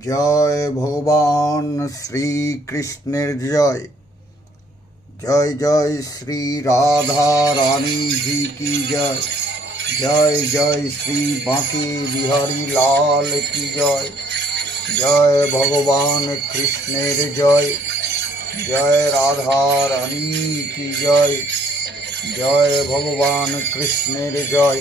জয় ভগবান শ্রীকৃষ্ণের জয়। জয় জয় শ্রী রাধা রানী জি কি জয়। জয় জয় শ্রী বাঁকে বিহারী লাল কি জয়। জয় ভগবান কৃষ্ণের জয়। জয় রাধা রানী কি জয়। জয় ভগবান কৃষ্ণের জয়।